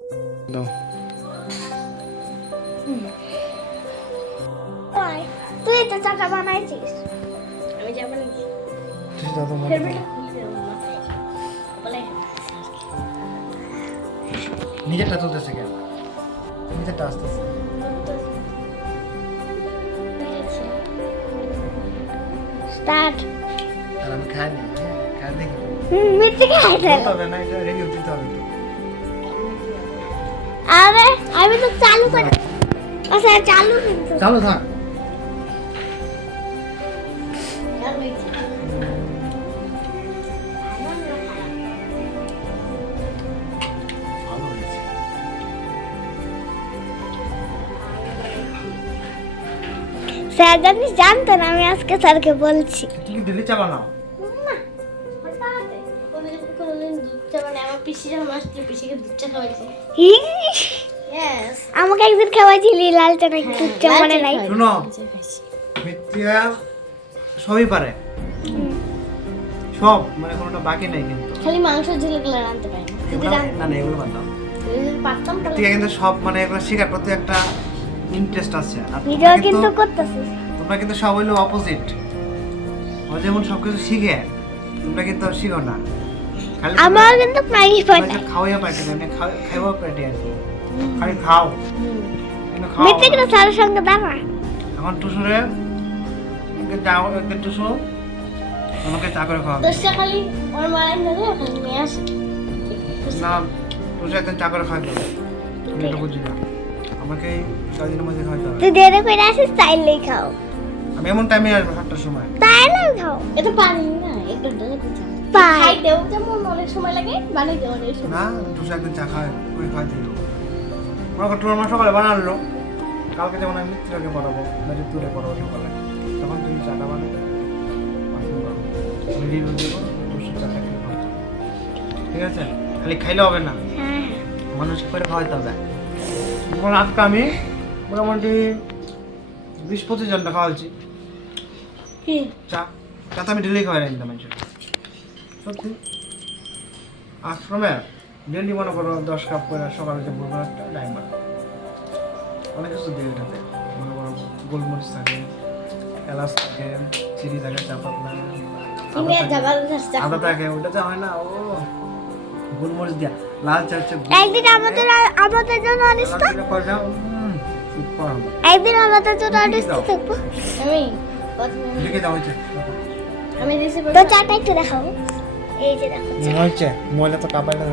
দাও তুই তো চাকা বানাইছিস। আমি যাব না কি তুই দাদা মনে ফেরবেটা খুলে দেব মাথায় বলে নিজেরটা চলতেছে কেন নিজেরটা আসতেছে স্টার্ট। আর আমি খাইনি খাই দেখি মিথ্যে খাই ফেল। তবে না এটা রিভিউ দিতে হবে তো আরে আমি তো চালু করে আচ্ছা চালু কিন্তু চালু থাক আর হইছে ভালো হয়েছে স্যার জানিস জানতো না, আমি আজকে স্যারকে বলছি। তুমি দিল্লি চাবা না না কোনদিন দুধ চা মানে আমার পিসি যখন আসছিল পিসিকে দুধ চা খাওয়াইছে ইস, ইয়েস আমাকে একদিন খাওয়াইছিলি লাল চা নাকি দুধ চা মনে নাই। শুনো মিথ্যা সবই পারে সব মানে কোনোটা বাকি নাই কিন্তু খালি মাংস ঝোলগুলো রাঁধতে পারি না যদি এগুলো রাঁধ- না না এগুলো বাদ দাও যদি পারতাম তাহলে ঠিক কিন্তু সব মানে এগুলো শেখার প্রতি একটা ইন্টারেস্ট আছে আর ভিডিও তোমরা কিন্তু করতেছিস। তোমরা কিন্তু সব হইলো অপোজিট ও যেমন সবকিছু শিখে তোমরা কিন্তু শিখো না খালি আমার কিন্তু ম্যাগি বানাই। খাওয়া পার্টি মানে খাওয়া পার্টি আর কি খালি খাও কিন্তু খাও মিথ্যে কিন্তু স্যারের সঙ্গে দাঁড়া। এখন টুসুরে যাও একটা টুসু আমাকে চা করে খাওয়া দোষটা খালি ওর মায়ের নেবে ওখানে নিয়ে আসে না টুসু একদিন চা করে খাওয়াতে হবে তুমি এটা বুঝি না আমাকে এই 6 দিনের মধ্যে খাওয়াতে হবে তুই দেরি করে আসিস তাইলেই খাও, আমি এমন টাইমে আসবো 7টার সময় তাইলেই খাও। এটা পারি না একটু ডলে দিতে পাই। খাইতেও যেমন অনেক সময় লাগে বানাইতে অনেক সময় না টুসু একদিন চা খাওয়াই করে খাওয়াতে দিল মনে কর তোমার মা সকালে বানালো কালকে যেমন আমি মিত্রকে পড়াবো না যে তুলে পড়াবো সকালে তখন তুমি চাটা বানাবে আমি রিভিউ দেবো টুসু চাটা খেয়ে খাওয়াতে হবে। ঠিক আছে খালি খাইলে হবে না হ্যাঁ মানুষকে করে খাওয়াতে হবে যেমন আজকে আমি মোটামুটি 20-25 জনটা খাওয়াচ্ছি কি চা চা তো আমি ডেলি খাওয়াই নিতাম মানুষের সত্যি আশ্রমে ডেলি মনে করো 10 কাপ করে সকালে যে ভোরবেলা একটা টাইম বানাবো অনেক কিছু দিয়ে এটাতে মনে করো গোলমরিচ থাকে এলাচ থাকে চিনি থাকে চা পাতা তুমি আর যাবার চেষ্টা আদা থাকে ওটা যা হয় না ও গোলমরিচ দিয়া লাল চা হচ্ছে একদিন আমাদের জন্য আনিস তো, সুপার একদিন আমাদের জন্য আনিস তো থাকবো। আমি প্রথমে লিখে দাও হয়েছে আমি দিছি তো চাটা একটু দেখাবো, এই যে দেখো চা। হয়েছে ময়লা তো কাপাইলে